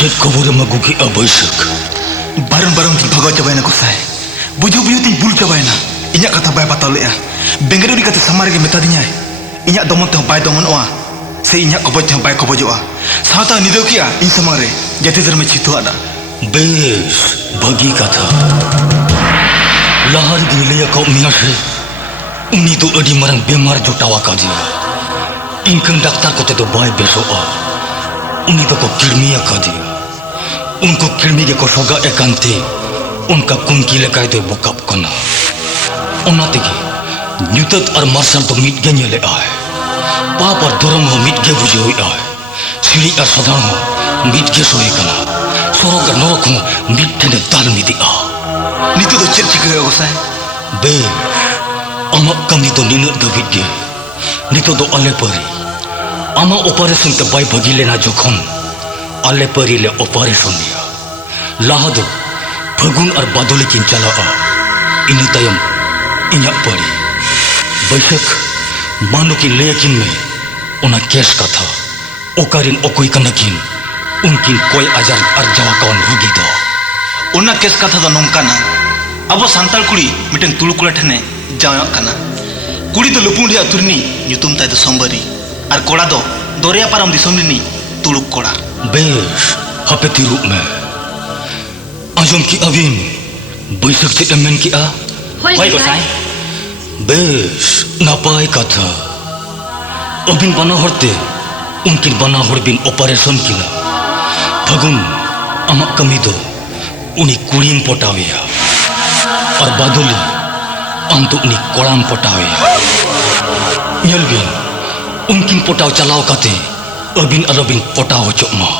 check खबर अगू की बैसक बारन बारन की भगा चाबायना गोसाई बुझू बुझू तीन बुल चाबायना इन्या कथा बाय बताव लेया बेंगलुरु कते समारे के मेता दिन्याय इन्या दमन ते बाय दमनवा से इन्या कबज ते बाय कबजवा साता निदो किया इन समारे जते दर में छितुआदा बेस भगी कथा लहर गिले को मिया से उनी तो अडी मरंग बेमार जुटावा का दिया इनकन डॉक्टर को तो बाय बेसोआ उनी तो को किडमिया का दिया उनको किडमी के को सोगा एकांते उनका कुंकी लेकाय तो बुकअप करना उन्नति की न्यूतत और मार्शल तो मीट गए ले आए पाप और धर्म हो मीट के बुझे हुए आए सीढ़ी और साधारण हो मीट के सोए कना सोरो का नरक हो मीट के ने ताल में दिया नितो तो चल चिके गोसाई बे अमक कमी तो निन दबित गे नितो तो अले परी आमा ऑपरेशन ते बाय भगी लेना जोखम अले परी ले ऑपरेशन दिया लाहदो फगुन और बादोली किन चला इन तयम इन्या पड़ी बैसक मानो की लेकिन में उना केस का था ओकारिन ओकोई कनकिन उनकिन कोई अजार अर्जवा कौन रुगी दो उना केस कथा दो नोंकाना अब सांताल कुड़ी मिटन तुलु कुड़ा ठने जाया कना कुड़ी तो लुपुंडी अतुरनी ᱧᱩᱛᱩᱢ ताय दो संबरी और कोड़ा दो दोरिया पारम दिसोमनी तुलुक कोड़ा बेस हपेती रूप में आजम की अवीन बैसक से एमएन की आ होय गोसाई बेस नापाय कथा अबिन बना होते उनकी बना होड़ बिन ऑपरेशन किला फगुन अमक कमी दो उन्हीं कुड़ीम पोटाविया और बादुली आम तो उन्हीं कोड़ाम पोटाविया यल बिन उनकी पोटाव चलाव काते अबिन अरबिन पोटाव चोमा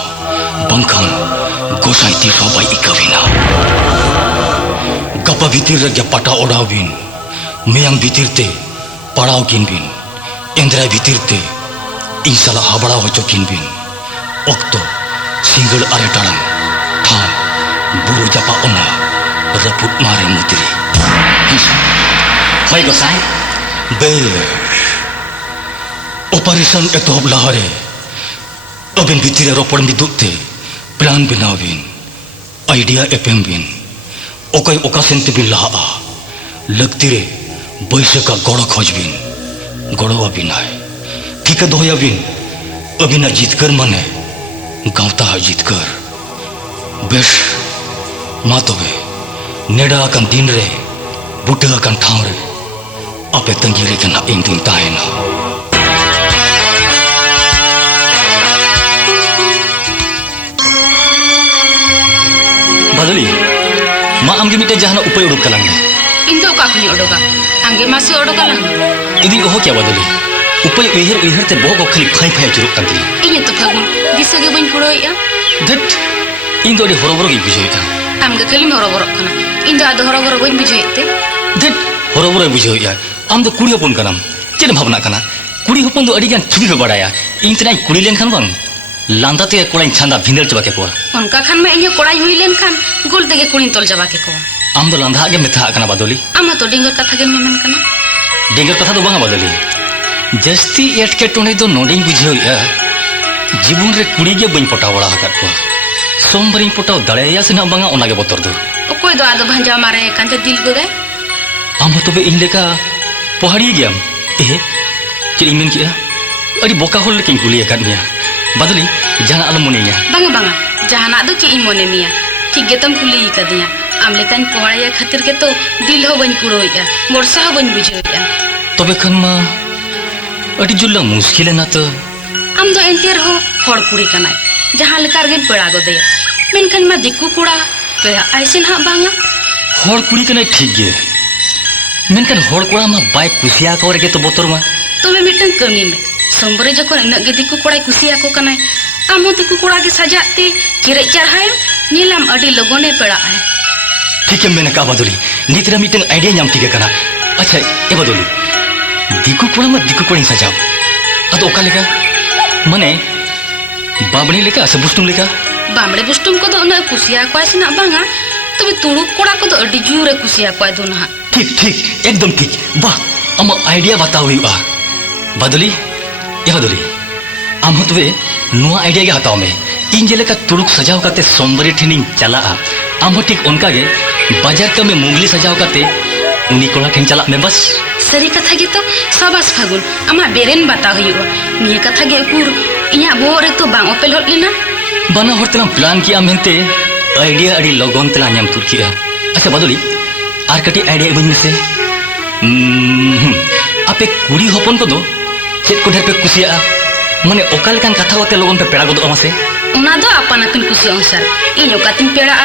बंखान गोसाई ती सबाई इकाविना गपा भीतर रगे पटा ओडाव बिन मेयang भीतर ते पड़ाव किन बिन इंद्राय भीतर ते इंसाला हाबड़ा होचो किन बिन ओक्तो सिंगल आरे टाड़ांग था बुरु जापा ओना रपुट मारे मुतरी होय गोसाई बे ऑपरेशन एतोहब लहारे अबिन भीतर रोपड़ मिदुते प्लान बनाव बिन आइडिया एपेम बिन ओकय ओका सेंते बिन लहा लगती रे बैसक का गड़ो खोज बिन गड़ोवा बिन आए ठीक दोया बिन अबिना जीतकर माने गावता है जीतकर बेश मा तबे नेड़ा अकन दिन रे बुटे अकन ठाव रे आपे तंगी रे कना इन दिन ताहेना बदली मा आमगे मिटे जहाना उपाय उडुक कलांग इन दो काखनी ओडोगा आंगे मासी ओडोगा लंग इदी ओहो क्या बदली उपाय उहर ते बोग खली फाई फाई जुरुक कांती इन तो फगुन दिसे गे बइन कुड़ोया दट इन दो हरोबरो गी बुझेता आमगे खली हरोबरो कना इन दो आदो हरोबरो बइन बुझेते दट हरोबरो बुझेया आम दो कुड़ी हपन कनाम चेन भावना कना कुड़ी हपन दो अडिगान छुबी हो बड़ाया इन तनाई कुड़ी लेन खान बांग लांदा ते कोड़ाई छांदा भिंदल चबा के कोआ उनका खान में इन कोड़ाई हुई लेन खान गोल देगे कुड़ी तोल जबा के कोआ आम दो लांदा आगे मेथा कना बदली आमा तो डिंगर कथा के मेमन कना डिंगर कथा दो बांगा बदली जस्ती एटके टोने दो नोडिंग बुझेया जीवन रे कुड़ी गे बइन पटाव बड़ा हकत को सोमबारी पटाव दड़ेया से ना बांगा ओनागे बोतर दो ओकोय दो आदो भांजा मारे कांते दिल गोदे आम तबे इन लेका पहाड़ी गयाम ए कि इमेन किया अड़ी बोका होल लेकिन कुली अकन मिया बदली जहां आलम मुनिया बांगा बांगा जहाना दो कि इन मोने मिया ठीक गे तम कुली कदिया आम लेकान पहाड़िया खातिर के तो दिल हो बइन कुड़ोया मोरसा हो बइन बुझेया तबे खन मा अड़ी जुल्ला मुश्किल है ना तो आम दो एंतेर हो हड़ कुड़ी कनाय जहां लेकार गे पेड़ा गोदेया मेनखान मा दिकु कुड़ा पेड़ा आइसिन हा बांगा हड़ कुड़ी कने ठीक गे मेनकन हड़ कुड़ा मा बाय कुसिया को रे तो बोतर मा तबे मिटन कमी में सोमबरे जखन इनक गे दिकु कुड़ा कुसिया को कनाय आमो दिकु कुड़ा गे सजाते चिरे चढ़ाए नीलम अडी लगोने पेड़ा है ठीक है मैंने कहा बदली नीतरा मिटन आइडिया नाम ठीक है कना अच्छा ए बदली दिकु कुड़ा मा दिकु कुड़ी सजाव अद ओका लेका मने बाबणी लेका से बुस्टुम लेका बामड़े बुस्टुम को दो न कुसिया को आइसिना बांगा तबे तुड़ुक कुड़ा को दो अडी जुरे कुसिया को दो ना ठीक ठीक एकदम ठीक वाह अम आइडिया बताओ हुआ बदली ये बदली आम तबे नुआ आइडिया के हताव में इन जेलेका तुड़ुक सजाव काते सोमवारी ठिनिंग चला आम हो ठीक उनका गे बाजार का में मुंगली सजाव काते उनी कोला ठेन चला में बस सरी कथा गे तो साबास फागुन आमा बेरेन बता हुआ निये कथा गे उकुर इया बोरे तो बांग ओपेल होट लेना बना होर तेला प्लान किया मेनते आइडिया अड़ी लगन तेला नाम तुर किया अच्छा बदली आर कटी आइडिया बन से आपे कुड़ी हपन को दो चेत को ढेर पे कुसिया माने ओका लेकान कथा होते लगन पे पेड़ा गोदो मासे उना दो अपन अपन कुसी अनुसार इन ओकातिन पेड़ा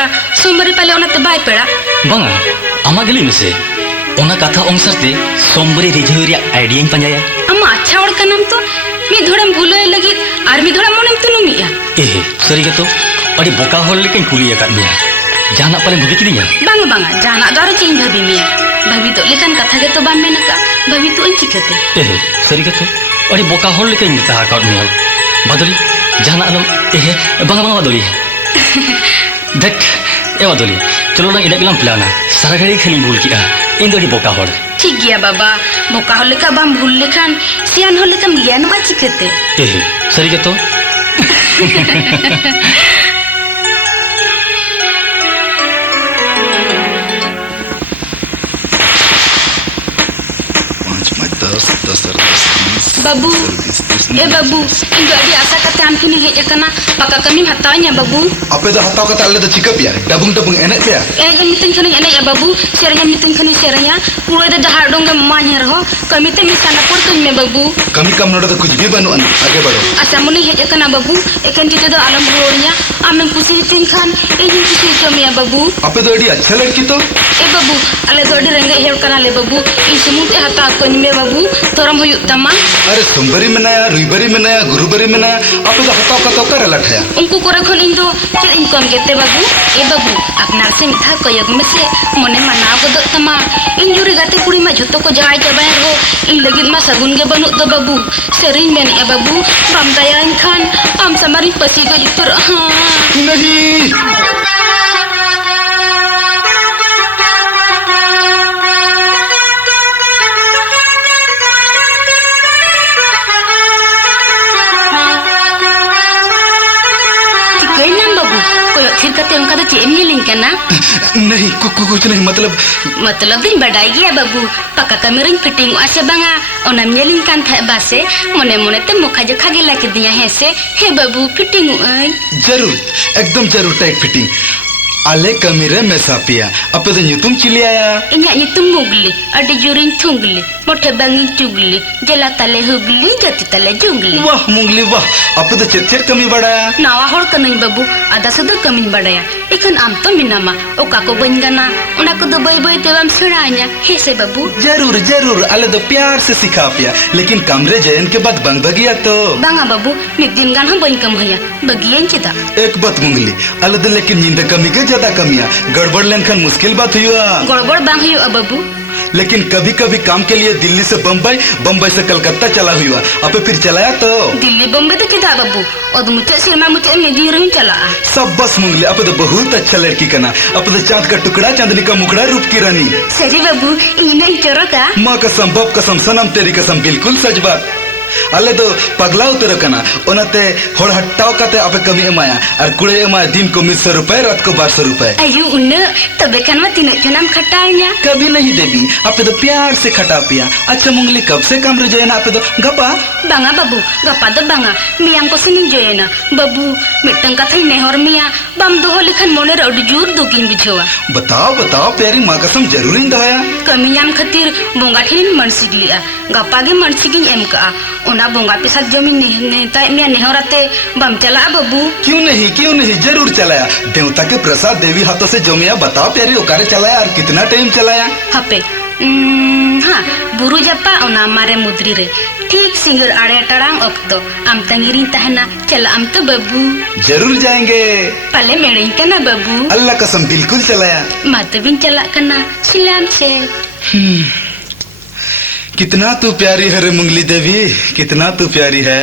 सोमवारी पाले ओनाते बाय पेड़ा बांगा आमा गेली मेसे ओना कथा अनुसार ते सोमवारी रिझोरिया आइडिया इन पंजाया अम्मा अच्छा और कनम तो मी धोड़म भूले लगी आर मी धोड़ा मोनम तुनुमिया ए सरी के तो अड़ी बोका होल लेकिन कुली या मिया जाना पाले भुगी किदिया बांगा बांगा जाना दारो चिन भाभी मिया भाभी तो लेकिन कथा के तो बाम में नका भाभी तो अंची कहते ए सरी के तो अड़ी बोका होल लेकिन मिता का मिया बदली जाना आलम ए बांगा बांगा बदली देख ए बदली चलो ना इडा गेलाम प्लाना सारा घड़ी खेली भूल किया इन दोड़ी बोका होल ठीक गया बाबा बोका होल का बाम भूल लेखान सियान होल का ज्ञान मा चिकते ए सरी के तो बाबू ए बाबू इन अड़ी आशा करते हम किनी हेज कना पका कमी हतावnya बाबू आपे दा हताव कता अल्ले दा चिकप या डबुंग डबुंग एने पे ए गन मितन खने एने या बाबू सेरnya मितन खने सेरnya पुरे दा जहार डोंगे मान्य रहो कमी ते मिसाना पुर तुम में बाबू कमी कम नोड़ा तो कुछ भी बनो आगे बढ़ो आशा मुनी हेज कना बाबू एकान टीटे दो आलम रोड़nya आमें कुसी तीन खान ए जिन कुसी कमिया बाबू आपे तो अड़ी अच्छा लड़की तो ए बाबू अले तो अड़ी रंगे हेव कना ले बाबू इन समुते हता कोन में बाबू तोरम हुयु तमा अरे सोमवारी में नया रुईबारी में नया गुरुबारी में नया आपे तो हताव कता करे लठया उनको कोरे खोल इन दो चल इनकम केते बाबू ए बाबू अपनार से मिठा कोयग में से मने मनाव गदो तमा इन जुरी गाते कुड़ी मा झुतो को जाय जबाय रो इन लगित मा सगुन गे बनु दो बाबू सेरिन मेन ए बाबू बाम दया इन खान आम समारी पसी गई तुर हां नहीं फिर कहते उनका तो चेम नहीं करना नहीं कुछ नहीं मतलब दिन बढ़ाई गया बाबू पक्का कमरिंग फिटिंग आसे बंगा ओना मेलिंग कान था बासे मने मने ते मुखा जो खागे लाके दिया है से हे बाबू फिटिंग जरूर एकदम जरूर टाइट फिटिंग आले कमीरे में सापिया अपे तो न्यूतुम चिली आया इन्या न्यूतुम मुगली अड़ी जुरिन थुंगली मोटे बांगी चुगली जला तले हुगली जति तले जुगली वाह मुंगली वाह अपे तो चेत कमी बढ़ाया नावा होड़ कनई बाबू आदा सुदा कमी बढ़ाया इखन आम तो मिनामा ओका को बन गाना उना को दो बई बई तेवाम सुराया हे से बाबू जरूर जरूर आले तो प्यार से सिखा पिया लेकिन कमरे जयन के बाद बंग बगिया तो बांगा बाबू मिद दिन गान हम बन कम होया बगियन चिता एक बात मुंगली आले तो लेकिन नींद कमी के ज्यादा कमिया गड़बड़ लेनखन मुश्किल बात हुआ गड़बड़ बांग हुआ बाबू लेकिन कभी कभी काम के लिए दिल्ली से बम्बई बम्बई से कलकत्ता चला हुआ अब फिर चलाया तो दिल्ली बम्बई तो चिता बाबू और मुझे सिनेमा मुझे मेजी रही चला सब बस मुंगली अब तो बहुत अच्छा लड़की का ना अब तो चांद का टुकड़ा चांदनी का मुखड़ा रूप की रानी सही बाबू इन्हें चोरो का माँ कसम बाप कसम सनम तेरी कसम बिल्कुल सच बात अले तो पगला उतर कना ओनाते होड़ हट्टाव काते आपे कमी एमाया और कुड़े एमाया दिन को 100 रुपए रात को 1200 रुपए अयो उन्ने तबे कन में तीन चुनाम खटाया कभी नहीं देवी आपे तो प्यार से खटा पिया अच्छा मुंगली कब से काम रे जोयना आपे तो गपा बांगा बाबू गपा दो बांगा मियां को सिनी जोयना बाबू मिटंग का थई नेहर मिया बम दो लिखन मोने रड जुर दुकिन बुझवा बताओ प्यारी मां कसम जरूर इन दया कमियान खातिर बोंगा ठिन मनसिक लिया गपा गे मनसिक एम का ओना बोंगा पे साथ जमीन नहीं मिया नेहराते बम चला बाबू क्यों नहीं जरूर चलाया देवता के प्रसाद देवी हाथों से जमिया बताओ प्यारी ओकारे चलाया और कितना टाइम चलाया हपे हाँ बुरु जपा ओना मारे मुद्री रे ठीक सिंगर आड़े टड़ांग ओक्तो आम तंगिरी तहना चला आम तो बाबू जरूर जाएंगे पले मेरे कना बाबू अल्लाह कसम बिल्कुल चलाया मत बिन चला कना सिलाम से कितना तू प्यारी है रे मुंगली देवी कितना तू प्यारी है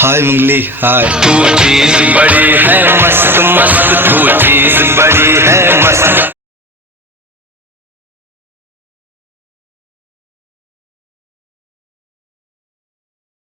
हाय मुंगली हाय तू चीज बड़ी है मस्त मस्त तू चीज बड़ी है मस्त